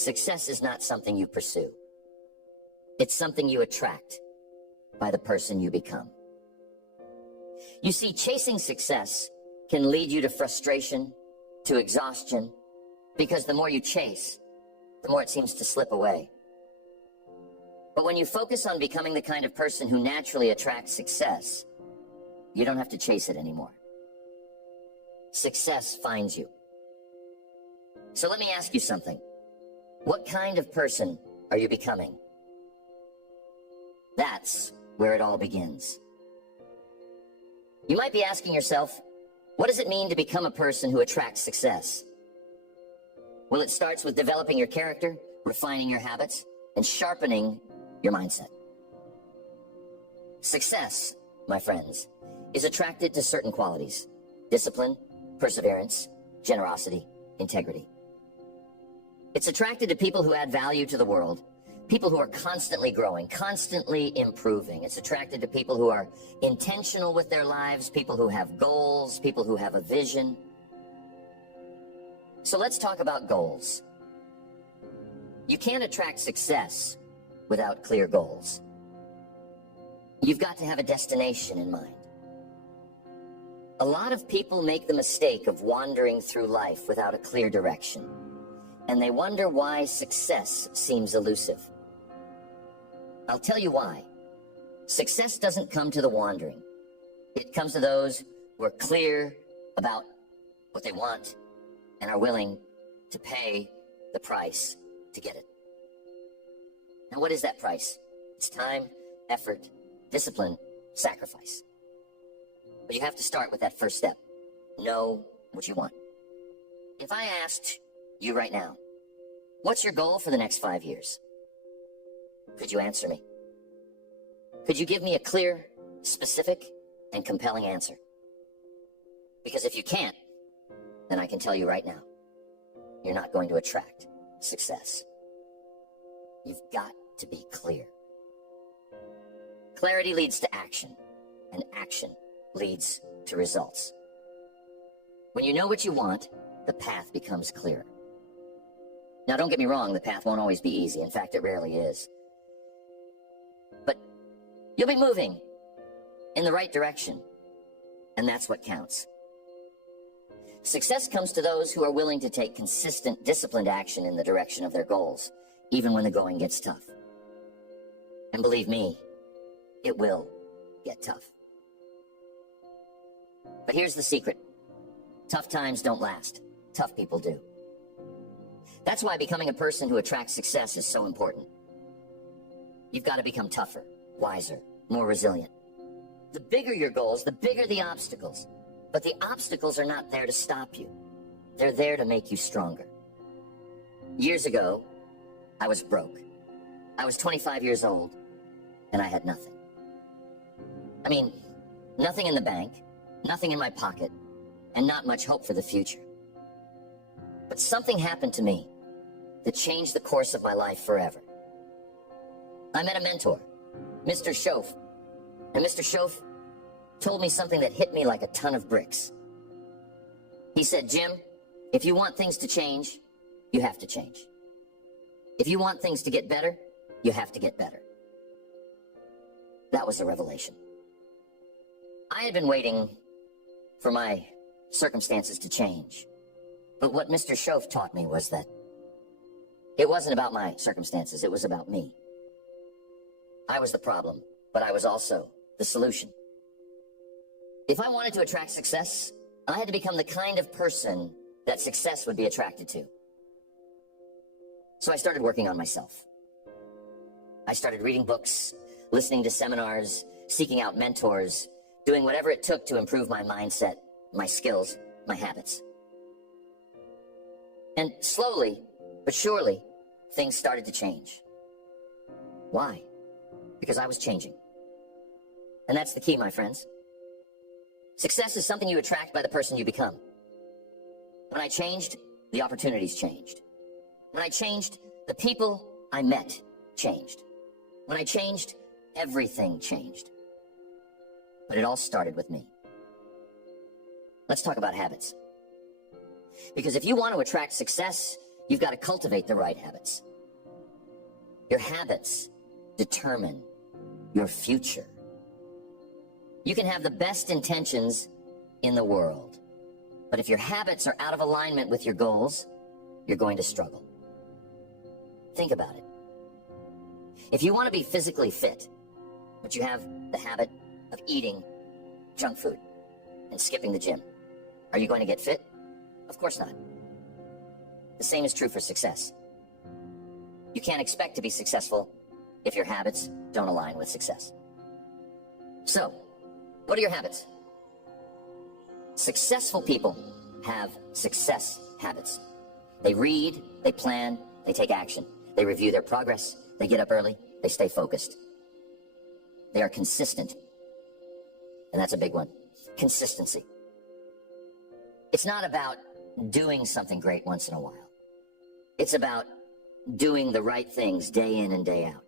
Success is not something you pursue. It's something you attract by the person you become. You see, chasing success can lead you to frustration, to exhaustion, because the more you chase, the more it seems to slip away. But when you focus on becoming the kind of person who naturally attracts success, you don't have to chase it anymore. Success finds you. So let me ask you something. What kind of person are you becoming? That's where it all begins. You might be asking yourself, what does it mean to become a person who attracts success? Well, it starts with developing your character, refining your habits, and sharpening your mindset. Success, my friends, is attracted to certain qualities: discipline, perseverance, generosity, integrity. It's attracted to people who add value to the world, people who are constantly growing, constantly improving. It's attracted to people who are intentional with their lives, people who have goals, people who have a vision. So let's talk about goals. You can't attract success without clear goals. You've got to have a destination in mind. A lot of people make the mistake of wandering through life without a clear direction, and they wonder why success seems elusive. I'll tell you why. Success doesn't come to the wandering. It comes to those who are clear about what they want and are willing to pay the price to get it. Now, what is that price? It's time, effort, discipline, sacrifice. But you have to start with that first step. Know what you want. If I asked you right now, what's your goal for the next 5 years? Could you answer me? Could you give me a clear, specific, and compelling answer? Because if you can't, then I can tell you right now, you're not going to attract success. You've got to be clear. Clarity leads to action, and action leads to results. When you know what you want, the path becomes clearer. Now, don't get me wrong, the path won't always be easy. In fact, it rarely is. But you'll be moving in the right direction, and that's what counts. Success comes to those who are willing to take consistent, disciplined action in the direction of their goals, even when the going gets tough. And believe me, it will get tough. But here's the secret. Tough times don't last. Tough people do. That's why becoming a person who attracts success is so important. You've got to become tougher, wiser, more resilient. The bigger your goals, the bigger the obstacles. But the obstacles are not there to stop you. They're there to make you stronger. Years ago, I was broke. I was 25 years old, and I had nothing. I mean, nothing in the bank, nothing in my pocket, and not much hope for the future. But something happened to me that changed the course of my life forever. I met a mentor, Mr. Shoaff, and Mr. Shoaff told me something that hit me like a ton of bricks. He said, Jim, if you want things to change, you have to change. If you want things to get better, you have to get better. That was a revelation. I had been waiting for my circumstances to change. But what Mr. Shoaff taught me was that it wasn't about my circumstances, it was about me. I was the problem, but I was also the solution. If I wanted to attract success, I had to become the kind of person that success would be attracted to. So I started working on myself. I started reading books, listening to seminars, seeking out mentors, doing whatever it took to improve my mindset, my skills, my habits. And slowly, but surely, things started to change. Why? Because I was changing. And that's the key, my friends. Success is something you attract by the person you become. When I changed, the opportunities changed. When I changed, the people I met changed. When I changed, everything changed. But it all started with me. Let's talk about habits. Because if you want to attract success, You've got to cultivate the right habits. Your habits determine your future. You can have the best intentions in the world, but if your habits are out of alignment with your goals, you're going to struggle. Think about it. If you want to be physically fit, but you have the habit of eating junk food and skipping the gym, are you going to get fit? Of course not. The same is true for success. You can't expect to be successful if your habits don't align with success. So, what are your habits? Successful people have success habits. They read, they plan, they take action. They review their progress, they get up early, they stay focused. They are consistent. And that's a big one. Consistency. It's not about doing something great once in a while. It's about doing the right things day in and day out.